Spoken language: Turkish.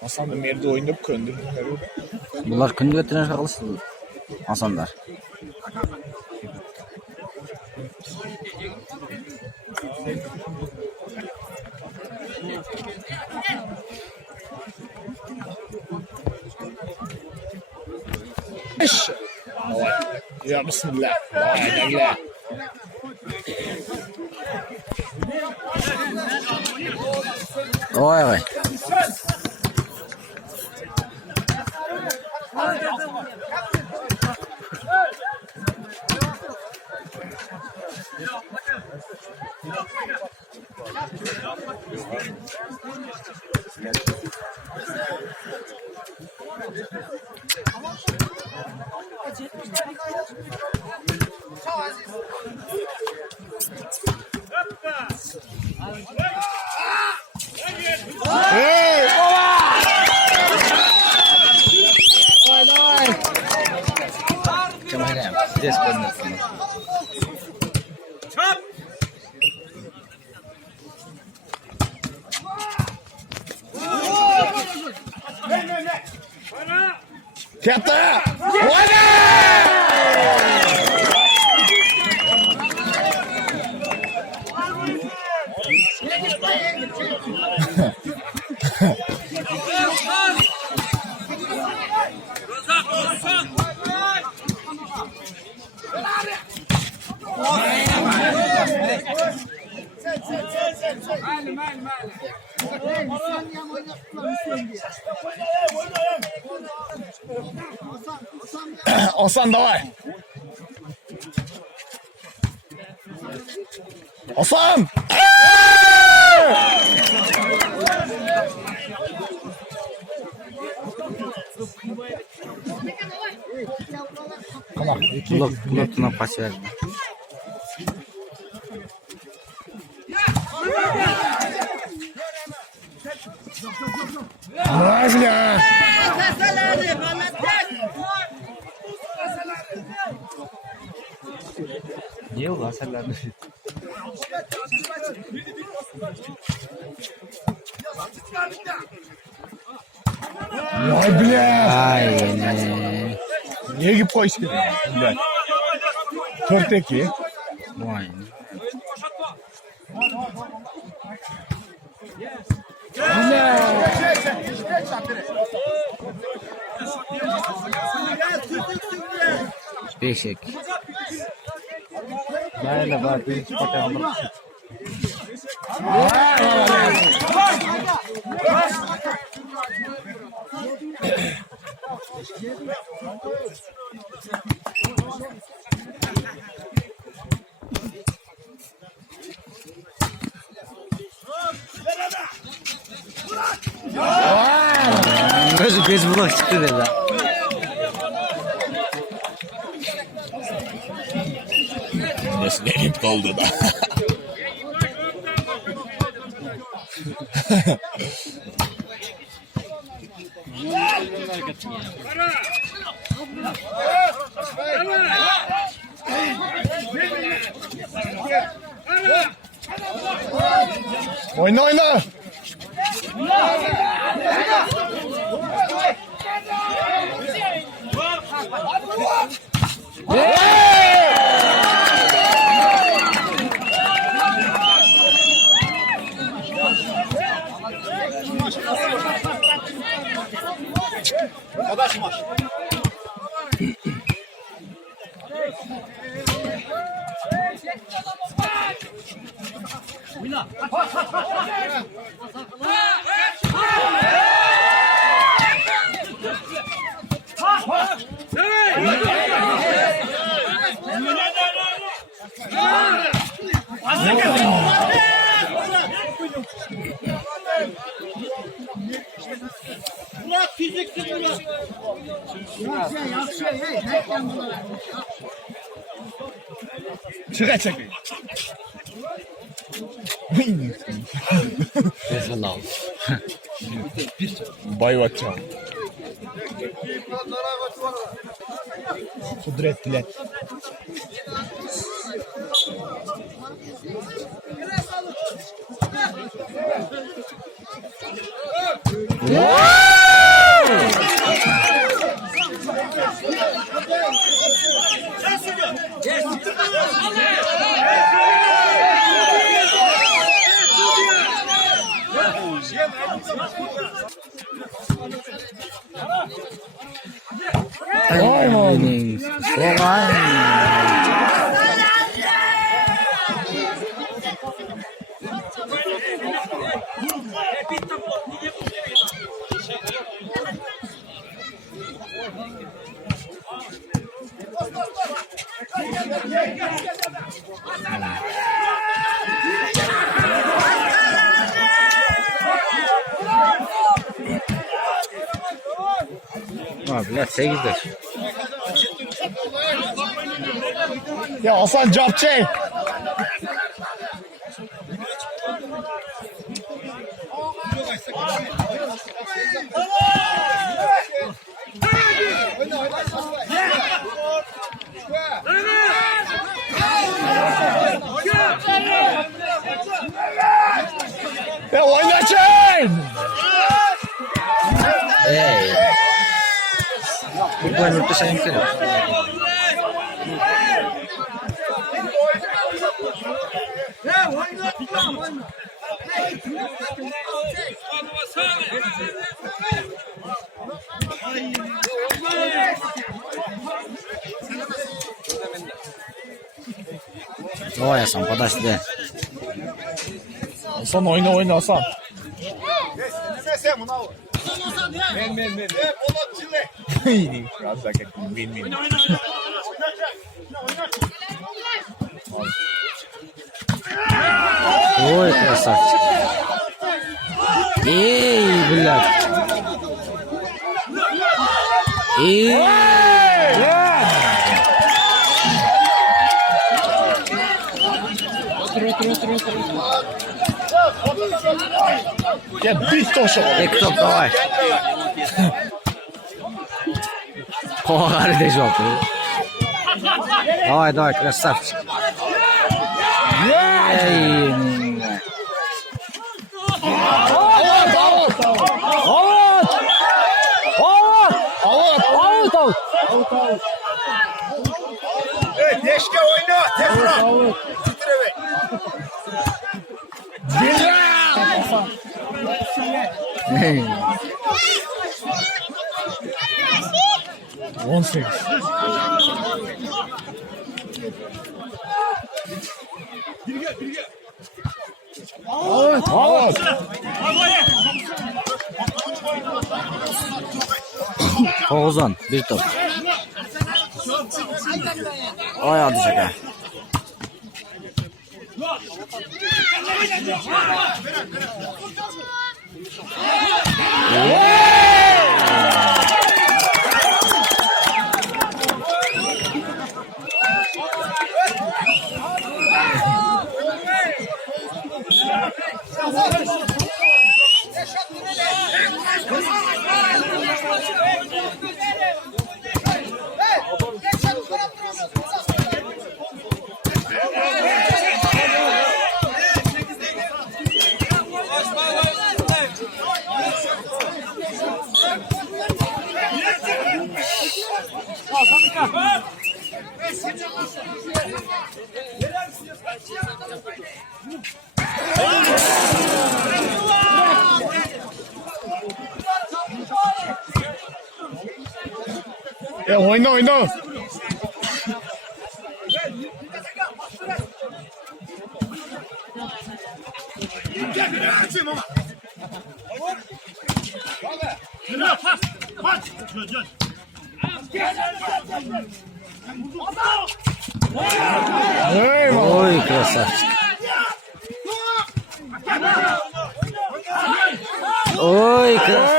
Hasan da merde oynayıp köndü. Bunlar күнді өттен шақылысы Hasanlar. Ya bismillah. Vay Oy oy. Здесь поднятся. Ketta! Hasan давай. Hasan! Блок pas verdi. Vay bля! Niye o Hasanlar? Vay bля! Aynen. Niye gibi koysun? Bля. 4-2. Vay. Beşik. Böyle var bir bakalım. Gözü blok çıktı dedi. Nasıl elim kaldı da. Oyna oyna. Çık çek. Mesela. Bayvatcan. Kudretli. Aynen. Abiler 8'dir. Ya Hasan Capçey. Ya oynayın. Ey. Bu minuto sa increíble. Ой, Hasan подожди. Hasan oyna Hasan. Ой, красавчик. Эй, блядь. Эй. Ya bit toşu. Кто давай? О, жоп. Давай, красавчик. Эй. Deşke oyna. Tekrar. Titreme. 18. Evet. Oğuzhan bir top. Ay hadi şaka. Oyna. Ой, красавчик. Ой, красавчик.